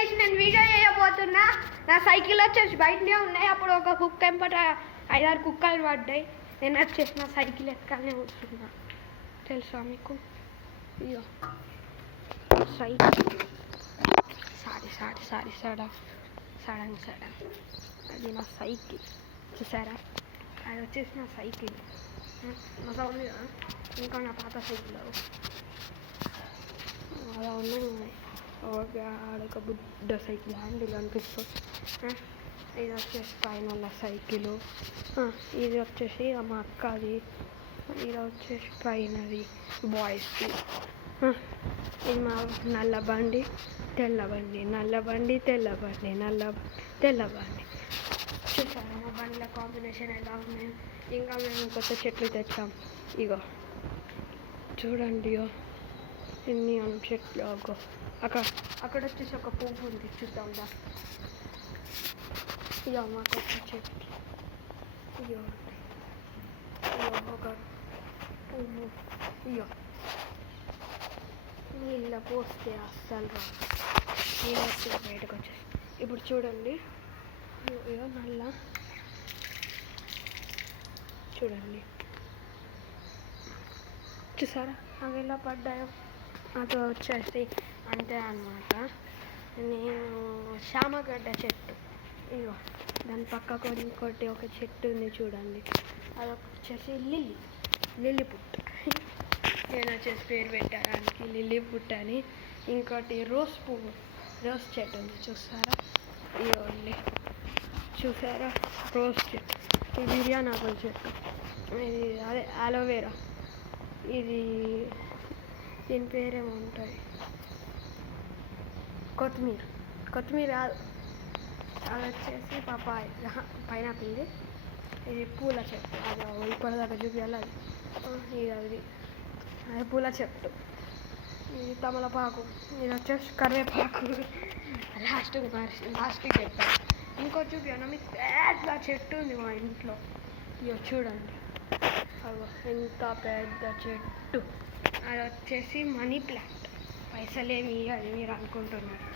లేచి నేను వీడియో చేయబోతున్నా. నా సైకిల్ వచ్చేసి బయటనే ఉన్నాయి. అప్పుడు ఒక కుక్క ఎంపట 5-6 కుక్కలు పడ్డాయి. నేను వచ్చేసి నా సైకిల్ ఎక్కడనే కూర్చున్నా. తెలుసా మీకు? ఇయ్యో సైకిల్ సడన్ అది నా సైకిల్. చూసారా? అది వచ్చేసి నా సైకిల్. మజా ఉంది కదా? ఇంకా నా పాత సైకిల్ అలా ఉన్నాయి. ఆడొక బుడ్డ సైకిల్ హ్యాండిల్ అనిపిస్తుంది. ఇది వచ్చేసి పైన సైకిలు. ఇది వచ్చేసి మా అక్కది. ఇది వచ్చేసి పైనది బాయ్స్ది. ఇది మా నల్ల బండి తెల్ల బండి. చూసారా మా బండిల కాంబినేషన్ ఎలా ఉన్నాయి? ఇంకా మేము కొత్త చెట్లు తెచ్చాం. ఇగో చూడండి, ఎన్ని చెట్లు. అక్కడ వచ్చేసి ఒక పువ్వు ఉంది, చూద్దాం. ఇగో మా కొత్త చెట్లు. ఇగో ఒక పువ్వు. ఇగో నీళ్ళ పోస్తే అస్సలు రాదు. నీళ్ళు వచ్చి బయటకు వచ్చేసి ఇప్పుడు చూడండి. ఇగో నల్ల చూడండి. చూసారా అవి ఎలా పడ్డాయో? అది వచ్చేసి అంతే అన్నమాట. నేను శామగడ్డ చెట్టు. ఇగో దాని పక్కకు ఇంకోటి ఒక చెట్టు ఉంది చూడండి. అది వచ్చేసి లిల్లీ పుట్ట. నేను వచ్చేసి పేరు పెట్టడానికి లిల్లీ పుట్ట అని. ఇంకోటి రోజ్ చెట్టు ఉంది చూసారా? ఇవ్వండి, చూసారా? రోజ్ చెట్టు. ఇది బిర్యానీ ఆకుల చెట్టు. ఇది అదే అలోవేరా. ఇది దీని పేరేమో ఉంటుంది, కొత్తిమీర. అది వచ్చేసి పపాయ, పైనాపిల్. ఇది పూల చెట్టు. అది ఇప్పటిదాకా చూపించాలి. అది పూల చెట్టు. ఇది తమలపాకు. ఇది వచ్చేసి కరివేపాకు. లాస్ట్కి చెప్పాను. ఇంకో చూపించాను మీకు. పెద్ద చెట్టు ఉంది మా ఇంట్లో. ఇక చూడండి, ఎంత పెద్ద చెట్టు. అది వచ్చేసి మనీ ప్లాంట్. పైసలేమి అది మీరు అనుకుంటున్నారు.